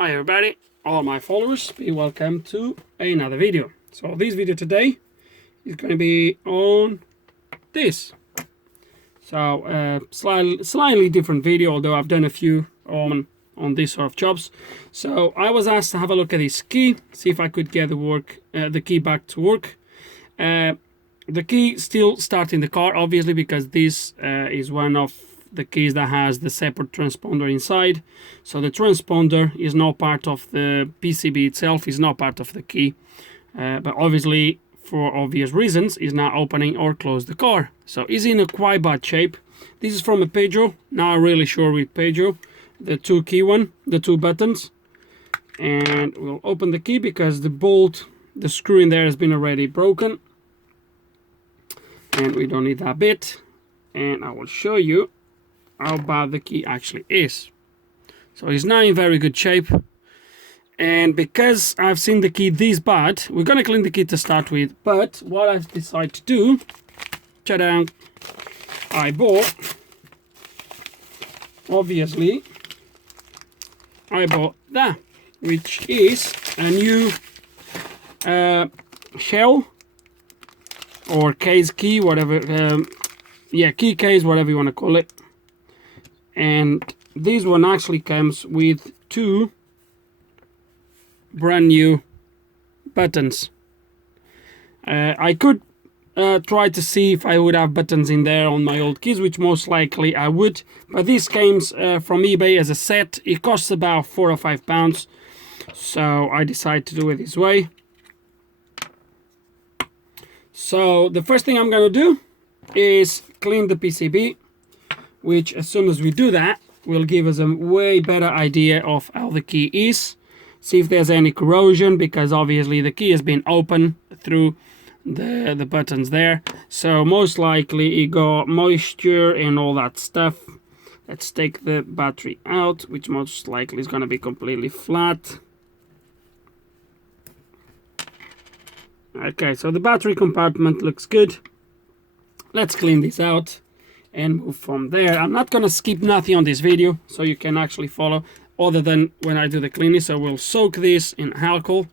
Hi everybody, all my followers, be welcome to another video. So this video today is going to be on this. So slightly different video, although I've done a few on these sort of jobs. So I was asked to have a look at this key, see if I could get the key back to work. The key still starting the car, obviously, because this is one of the keys that has the separate transponder inside. So the transponder is not part of the PCB itself, is not part of the key, but obviously for obvious reasons is not opening or close the car. So it's in a quite bad shape. This is from a Peugeot, not really sure with Peugeot, the two buttons. And we'll open the key because the bolt, the screw in there has been already broken, and we don't need that bit. And I will show you how bad the key actually is. So it's not in very good shape, and because I've seen the key this bad, we're gonna clean the key to start with. But what I've decided to do, ta-da, obviously I bought that, which is a new shell or case key, whatever, yeah, key case, whatever you want to call it. And this one actually comes with two brand new buttons. I could try to see if I would have buttons in there on my old keys, which most likely I would, but this came from eBay as a set. It costs about £4 or £5, so I decided to do it this way. So the first thing I'm going to do is clean the PCB, which as soon as we do that will give us a way better idea of how the key is. See if there's any corrosion, because obviously the key has been open through the buttons there, so most likely it got moisture and all that stuff. Let's take the battery out, which most likely is going to be completely flat. Okay, so the battery compartment looks good. Let's clean this out and move from there. I'm not going to skip nothing on this video, so you can actually follow other than when I do the cleaning. So we'll soak this in alcohol,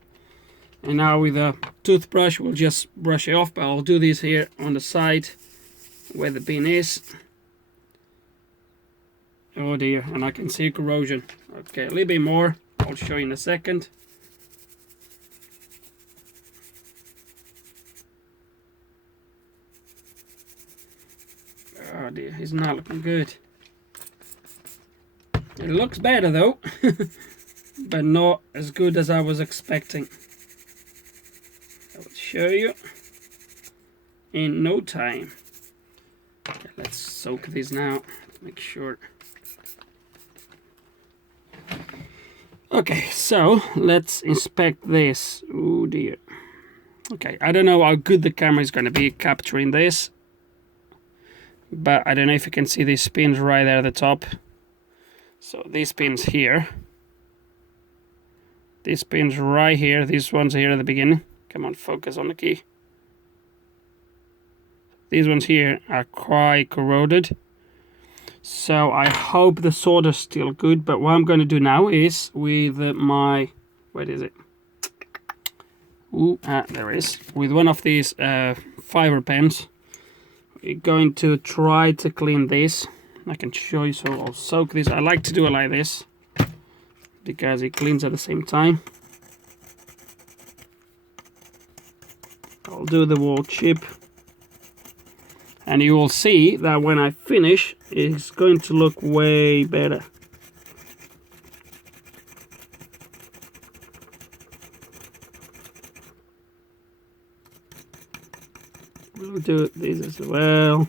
and now with a toothbrush we'll just brush it off, but I'll do this here on the side where the pin is. Oh dear, and I can see corrosion. Okay, a little bit more, I'll show you in a second. Oh dear, it's not looking good. It looks better though, but not as good as I was expecting. I will show you in no time. Okay, let's soak this now, make sure. Okay, so let's inspect this. Oh dear. Okay, I don't know how good the camera is going to be capturing this, but I don't know if you can see these pins right there at the top. So these pins here, these pins right here, these ones here at the beginning, come on, focus on the key. These ones here are quite corroded, so I hope the solder's still good. But what I'm going to do now is with my, where is it? Ooh, there it is. With one of these fiber pens, we're going to try to clean this. I can show you, so I'll soak this. I like to do it like this because it cleans at the same time. I'll do the wall chip, and you will see that when I finish it's going to look way better. We'll do this as well.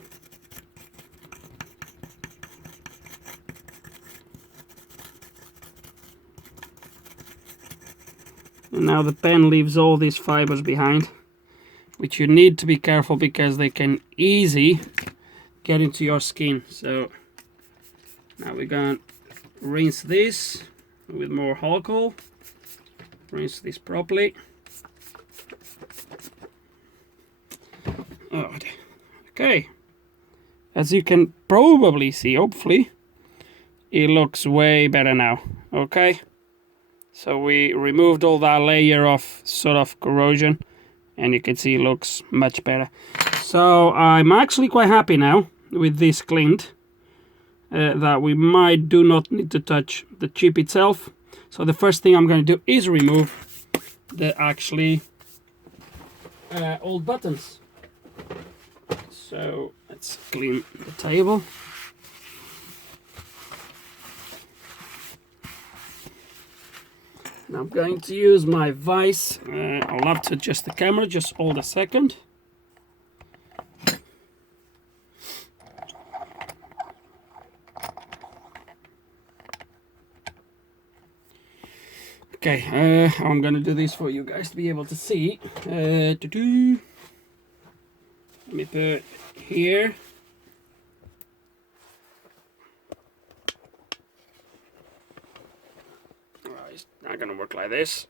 And now the pen leaves all these fibers behind, which you need to be careful because they can easily get into your skin. So now we're going to rinse this with more alcohol, rinse this properly. Oh, okay, as you can probably see, hopefully it looks way better now. Okay, So we removed all that layer of sort of corrosion, and you can see it looks much better. So I'm actually quite happy now with this cleaned, that we might do not need to touch the chip itself. So the first thing I'm going to do is remove the actually old buttons. So let's clean the table. Now I'm going to use my vise. I'll have to adjust the camera, just hold a second. Okay, I'm gonna do this for you guys to be able to see. Let me put it here. It's not gonna work like this,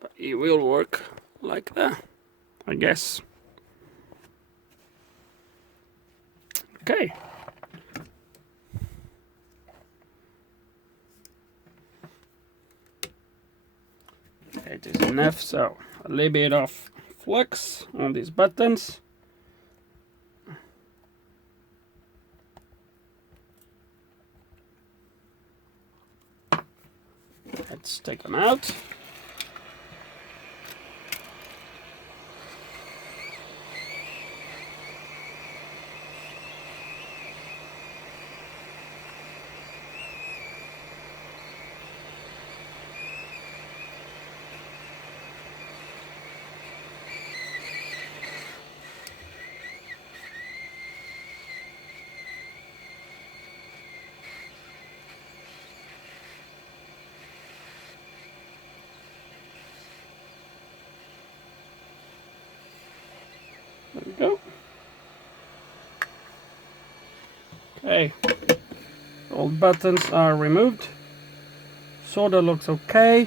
but it will work like that, I guess. Okay. It is enough, so a little bit of flux on these buttons. Let's take them out. There we go. Okay, all buttons are removed. Solder looks okay.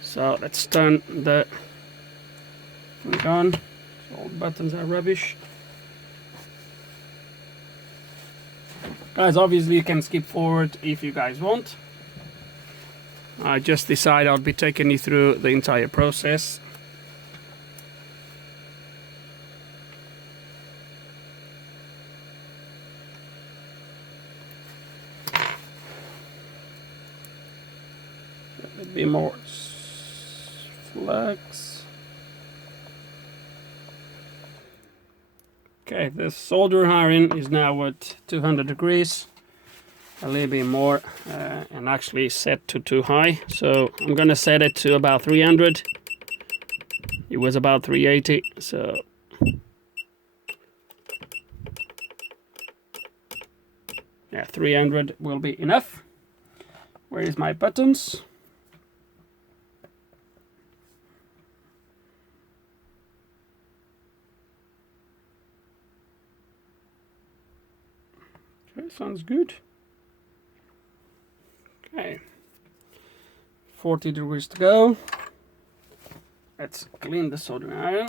So let's turn the thing on. So all buttons are rubbish. Guys, obviously you can skip forward if you guys want. I just decided I'll be taking you through the entire process. A bit more flux. Okay, the soldering iron is now at 200 degrees. A little bit more, and actually set to too high. So I'm gonna set it to about 300. It was about 380, so. Yeah, 300 will be enough. Where is my buttons? Okay, sounds good. Okay, 40 degrees to go. Let's clean the soldering iron.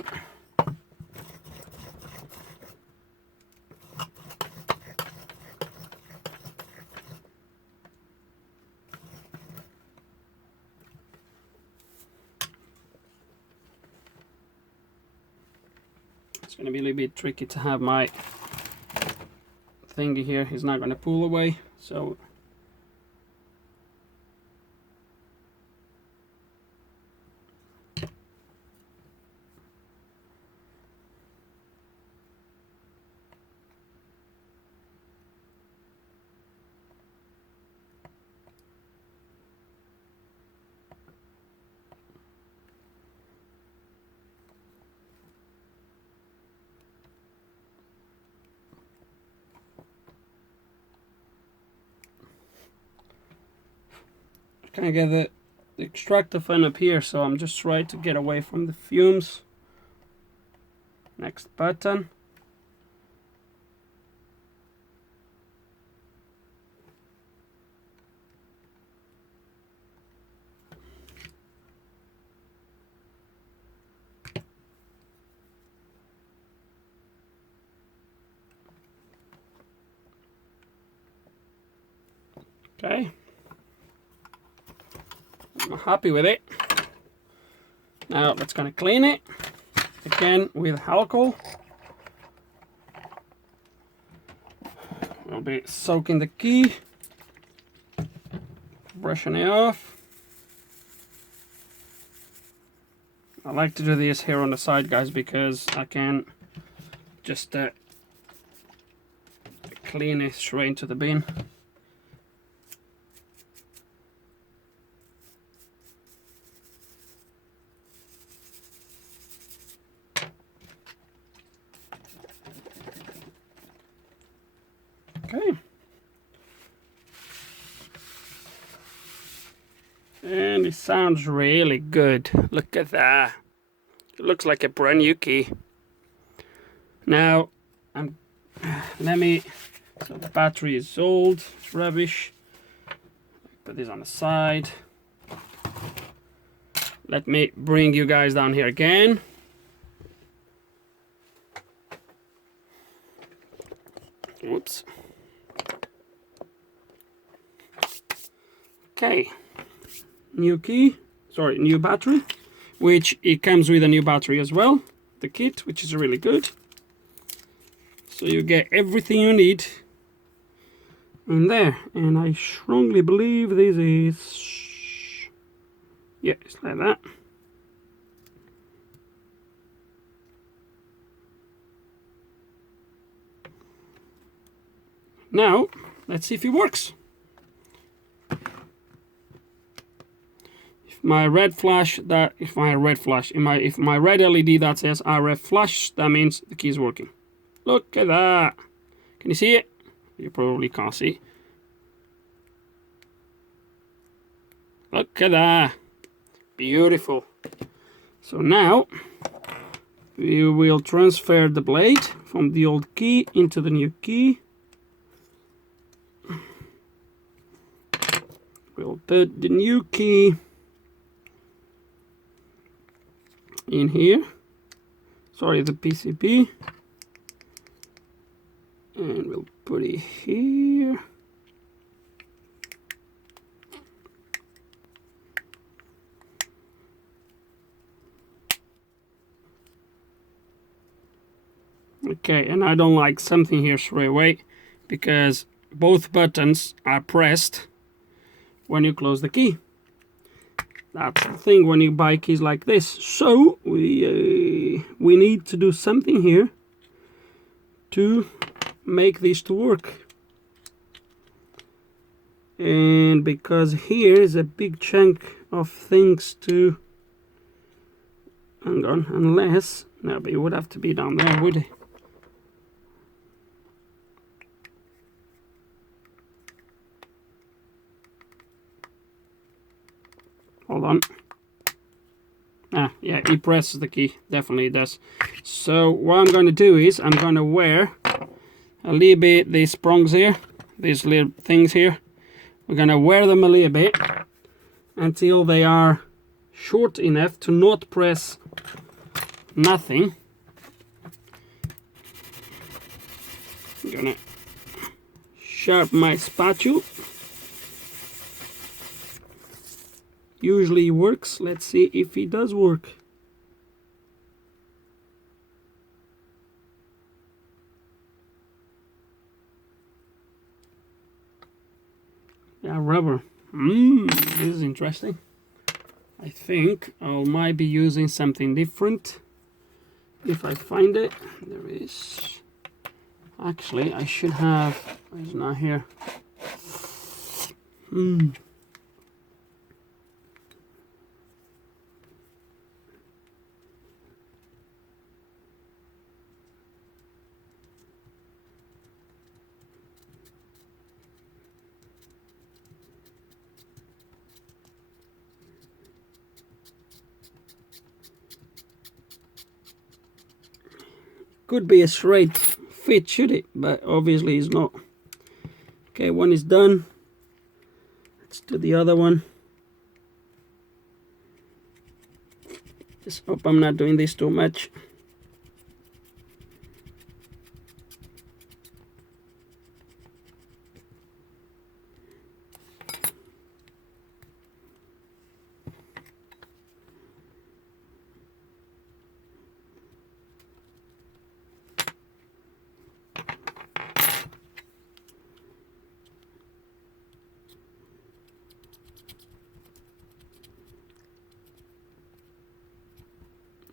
It's going to be a little bit tricky to have my thingy here. It's not going to pull away, so can I get the extractor fan up here, so I'm just trying to get away from the fumes. Next button. Okay. I'm happy with it. Now let's gonna clean it again with alcohol. We'll be soaking the key, brushing it off. I like to do this here on the side, guys, because I can just clean it straight into the bin. Okay. And it sounds really good. Look at that. It looks like a brand new key. Now, so the battery is old, it's rubbish. Put this on the side. Let me bring you guys down here again. Whoops. Okay, new key, sorry, new battery, which it comes with a new battery as well, the kit, which is really good. So you get everything you need in there, and I strongly believe this is, yeah, it's like that. Now, let's see if it works. If my red LED that says RF flash, that means the key is working. Look at that. Can you see it? You probably can't see. Look at that. Beautiful. So now we will transfer the blade from the old key into the new key. We'll put the new key in here, sorry, the PCB, and we'll put it here. Okay, and I don't like something here straight away, because both buttons are pressed when you close the key. That's the thing when you buy keys like this. So we need to do something here to make this to work. And because here is a big chunk of things to, hang on, unless, no, but it would have to be down there, would it? Hold on. Ah, yeah, he presses the key. Definitely does. So what I'm going to do is I'm going to wear a little bit these prongs here, these little things here. We're going to wear them a little bit until they are short enough to not press nothing. I'm going to sharpen my spatula. Usually it works. Let's see if it does work. Yeah, rubber. This is interesting. I think I might be using something different. If I find it, there is. Actually, I should have. It's not here. Could be a straight fit, should it? But obviously it's not. Okay, one is done. Let's do the other one. Just hope I'm not doing this too much.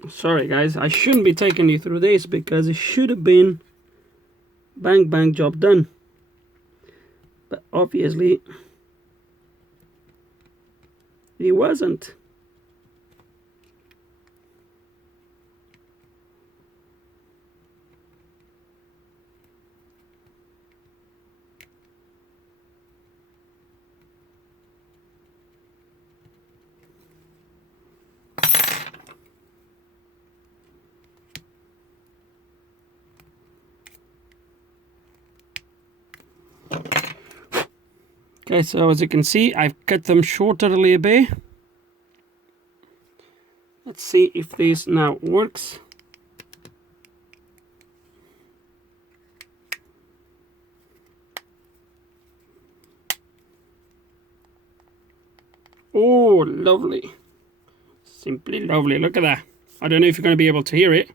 sorry guys, I shouldn't be taking you through this because it should have been bang bang job done, but obviously it wasn't. Okay, so as you can see, I've cut them shorter a little bit. Let's see if this now works. Oh, lovely. Simply lovely. Look at that. I don't know if you're going to be able to hear it.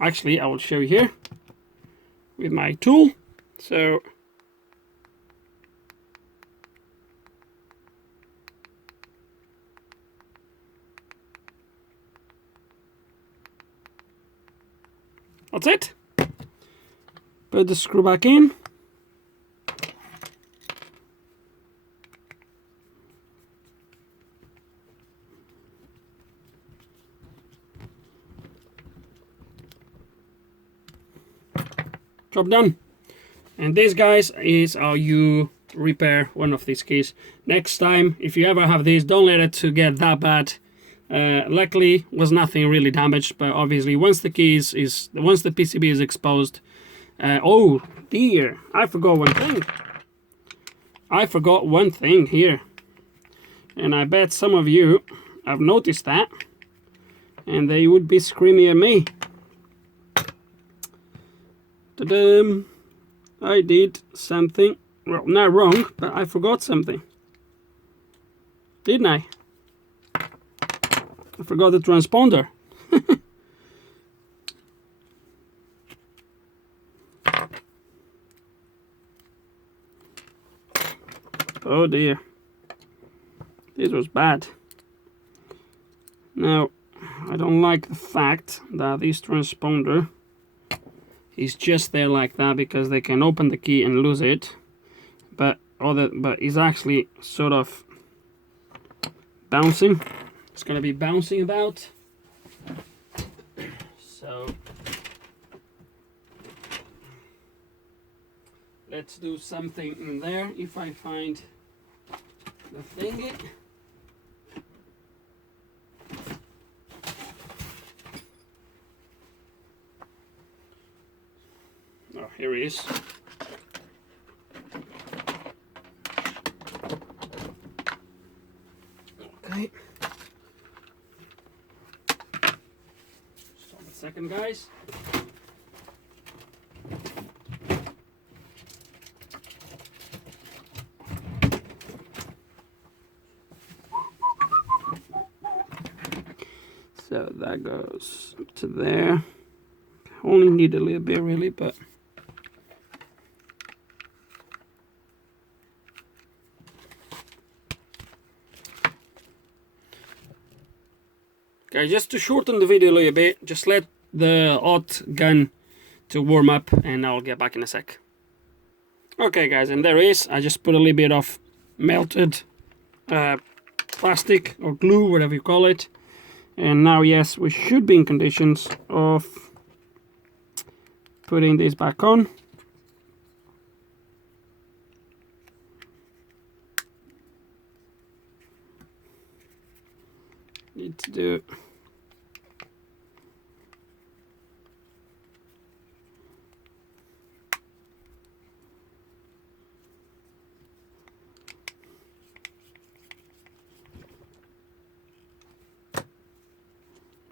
Actually, I will show you here with my tool. So that's it. Put the screw back in. Job done. And this, guys, is how you repair one of these keys. Next time, if you ever have this, don't let it to get that bad. Luckily, was nothing really damaged, but obviously once the keys once the PCB is exposed, oh dear, I forgot one thing. I forgot one thing here, and I bet some of you have noticed that, and they would be screaming at me. Ta-da! I did something, well, not wrong, but I forgot something. Didn't I? I forgot the transponder. Oh dear. This was bad. Now, I don't like the fact that this transponder is just there like that because they can open the key and lose it. But it's actually sort of bouncing. It's going to be bouncing about. So let's do something in there if I find the thingy. Oh, here he is. Okay. Just a second, guys. So that goes to there. Only need a little bit really, but okay, just to shorten the video a little bit, just let the hot gun to warm up and I'll get back in a sec. Okay guys, and there is, I just put a little bit of melted plastic or glue, whatever you call it. And now, yes, we should be in conditions of putting this back on. Need to do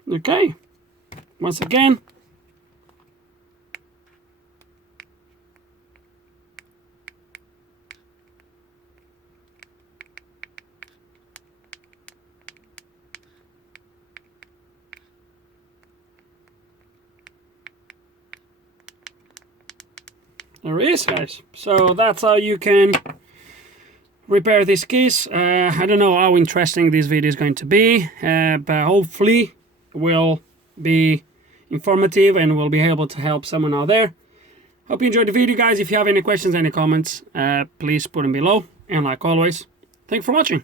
okay, once again, there it is, guys. So that's how you can repair these keys. I don't know how interesting this video is going to be, but hopefully it will be informative and will be able to help someone out there. Hope you enjoyed the video, guys. If you have any questions, any comments, please put them below. And like always, thanks for watching.